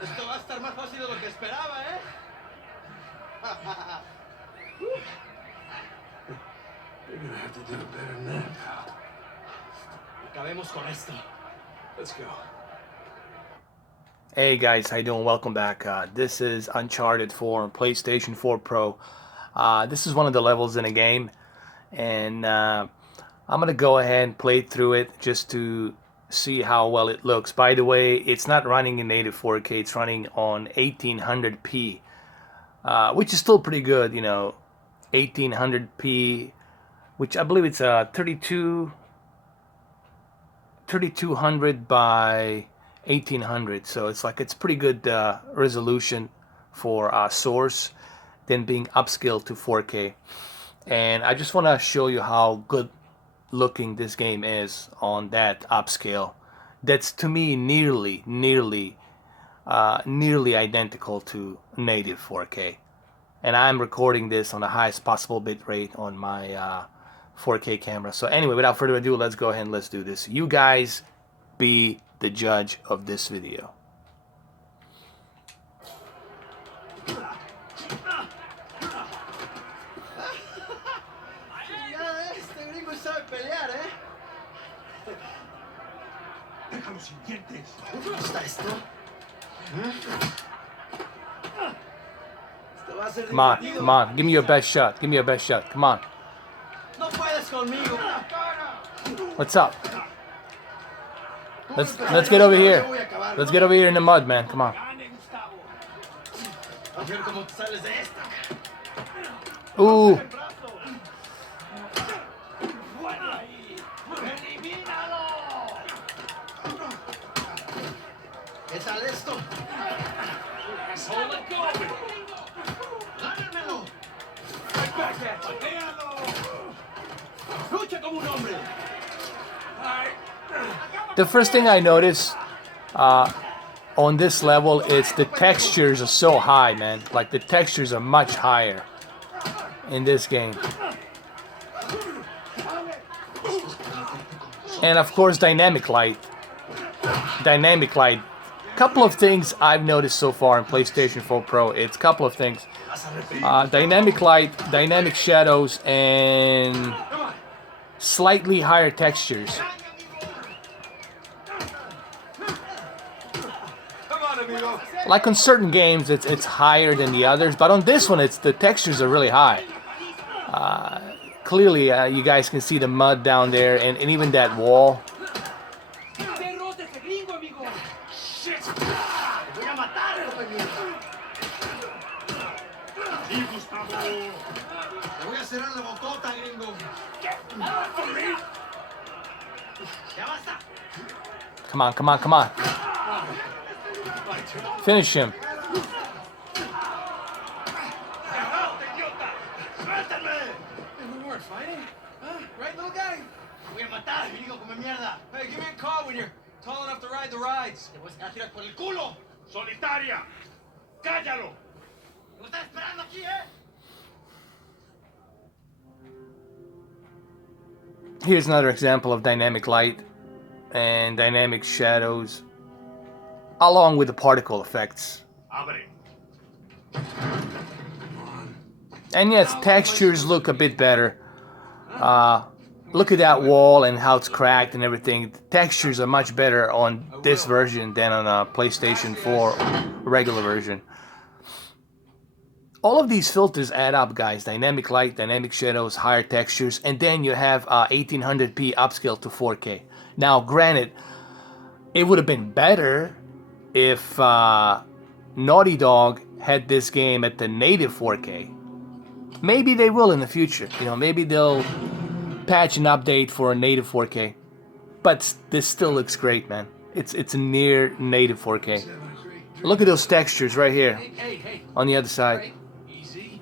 Esto va a estar más fácil de lo que esperaba, ¿eh? You're gonna have to do better than that, pal. Acabemos con esto. Let's go. Hey guys, how you doing? Welcome back. This is Uncharted 4 on PlayStation 4 Pro. This is one of the levels in a game, and I'm gonna go ahead and play through it just to see how well it looks. By the way, it's not running in native 4K, it's running on 1800p, which is still pretty good, you know. 1800p, which I believe it's 3200 by 1800, so it's pretty good resolution for Source, then being upscaled to 4K. And I just want to show you how good looking this game is on that upscale. That's to me nearly identical to native 4K. And I'm recording this on the highest possible bitrate on my 4K camera. So anyway, without further ado, let's go ahead and let's do this. You guys be the judge of this video. Este gringo sabe pelear, ¿eh? Déjalo sin dientes. ¿Cómo está esto? Esto va a ser divertido. Come on, give me your best shot. Give me your best shot. Come on. No puedes conmigo. What's up? Let's get over here. Let's get over here in the mud, man. Come on. A ver cómo te sales de esta. Ooh. ¿Qué tal esto? ¡Gánamelo! ¡Lucha como un hombre! The first thing I notice on this level is the textures are so high, man. Like the textures are much higher in this game. And of course dynamic light. Dynamic light. Couple of things I've noticed so far in PlayStation 4 Pro. It's a couple of things. Dynamic light, dynamic shadows, and slightly higher textures. Like on certain games, it's higher than the others, but on this one, the textures are really high. Clearly, you guys can see the mud down there, and even that wall. Come on, come on, come on. Finish him. It would work fighting, huh? Right, little guy? Voy a matar, gringo, come mierda. Hey, give me a call when you're tall enough to ride the rides. Te voy a tirar por el culo. Solitaria. Cállalo. ¿Me estás esperando aquí, eh? Here's another example of dynamic light and dynamic shadows, along with the particle effects. Abre. And yes, textures look a bit better. Look at that wall and how it's cracked and everything. The textures are much better on this version than on a PlayStation 4 regular version. All of these filters add up, guys. Dynamic light, dynamic shadows, higher textures, and then you have 1800p upscale to 4K. Now, granted, it would have been better if Naughty Dog had this game at the native 4K. Maybe they will in the future. You know, maybe they'll patch an update for a native 4K. But this still looks great, man. It's a near native 4K. Look at those textures right here on the other side. Easy.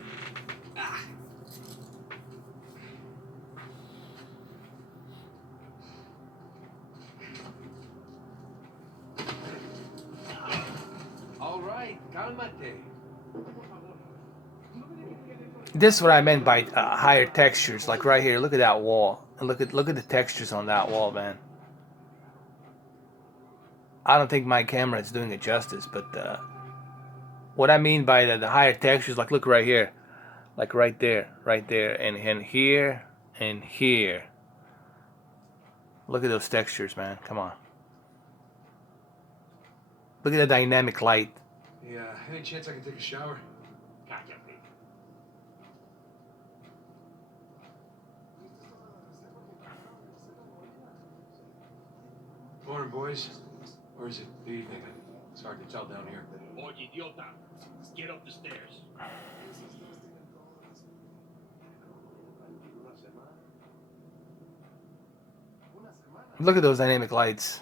All right, cálmate. This is what I meant by higher textures. Like right here, look at that wall, and look at the textures on that wall, man. I don't think my camera is doing it justice, but what I mean by the higher textures, like look right here, like right there, and here, and here. Look at those textures, man. Come on. Look at the dynamic light. Yeah, any chance I can take a shower? Morning, boys. Or is it the evening? It's hard to tell down here. Oye, idiota, get up the stairs. Look at those dynamic lights.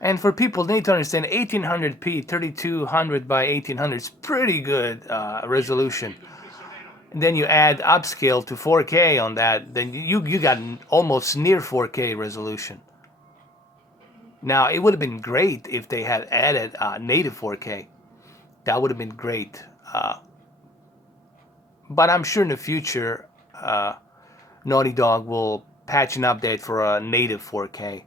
And for people, they need to understand 1800p, 3200 by 1800 is pretty good resolution. And then you add upscale to 4K on that, then you got almost near 4K resolution. Now, it would have been great if they had added native 4K. That would have been great. But I'm sure in the future, Naughty Dog will patch an update for a native 4K.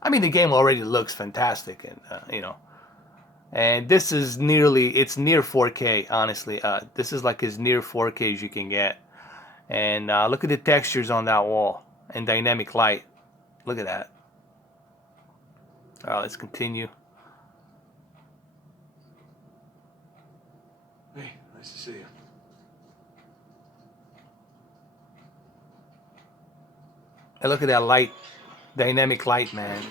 I mean, the game already looks fantastic, and you know, and this is it's near 4K. Honestly, this is like as near 4K as you can get. And look at the textures on that wall and dynamic light. Look at that. All right, let's continue. Hey, nice to see you. And look at that light. Dynamic light, man.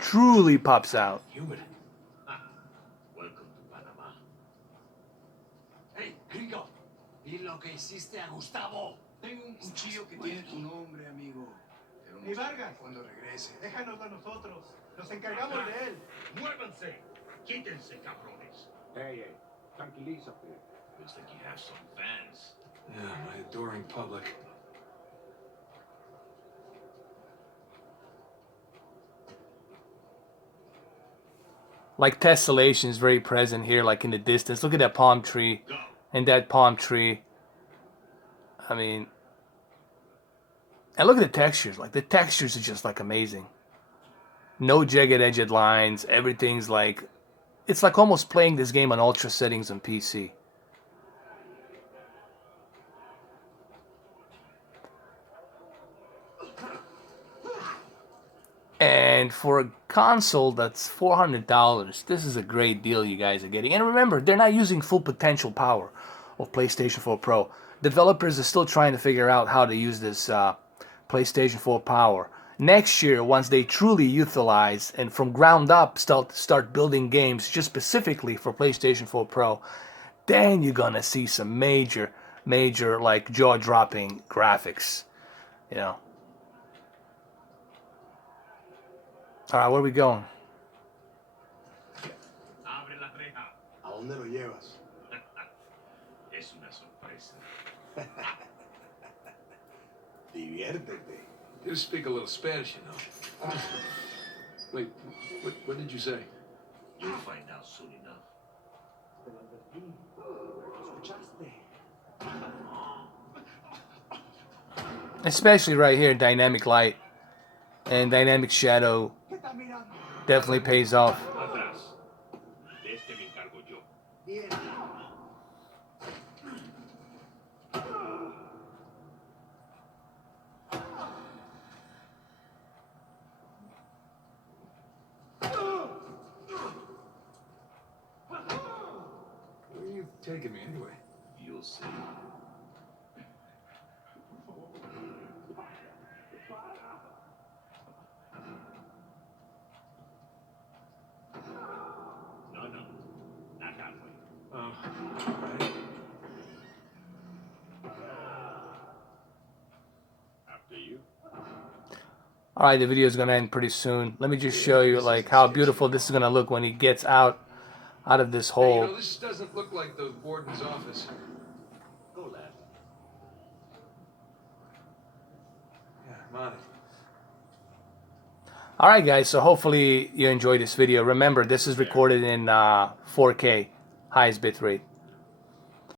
Truly pops out. Humid. Welcome to Panama. Hey, gringo. ¿Y lo que hiciste a Gustavo? Tengo un cuchillo que tiene tu nombre, amigo. Pero no Hey, sé Vargas. cuando regrese. Déjanos a nosotros. Nos encargamos de él. Muévanse. Quítense, cabrones. Hey, tranquilízate. Looks like you have some fans. Yeah, my adoring public. Like tessellation is very present here, like in the distance. Look at that palm tree Go. and that palm tree. I mean, and look at the textures. Like the textures are just like amazing. No jagged edged lines. Everything's like, it's like almost playing this game on ultra settings on PC. And for a console that's $400, this is a great deal you guys are getting. And remember, they're not using full potential power of PlayStation 4 Pro. Developers are still trying to figure out how to use this PlayStation 4 power. Next year, once they truly utilize and from ground up start building games just specifically for PlayStation 4 Pro, then you're gonna see some major like jaw-dropping graphics, you know. All right, where are we going? Abre la reja. ¿A dónde lo llevas? Es una sorpresa. Diviértete. You speak a little Spanish, you know. Wait, what did you say? You'll find out soon enough. Especially right here, dynamic light and dynamic shadow definitely pays off. Atrás. De este me encargo yo. Where are you taking me anyway? You'll see. No, not halfway. Oh, all right. After you. All right, the video is gonna end pretty soon. Let me just show you like how beautiful this is gonna look when he gets out of this Hey, you hole. know, this doesn't look like the warden's office. Go left. Yeah, I'm on it. All right, guys. So hopefully you enjoyed this video. Remember, this is recorded in 4K, highest bitrate.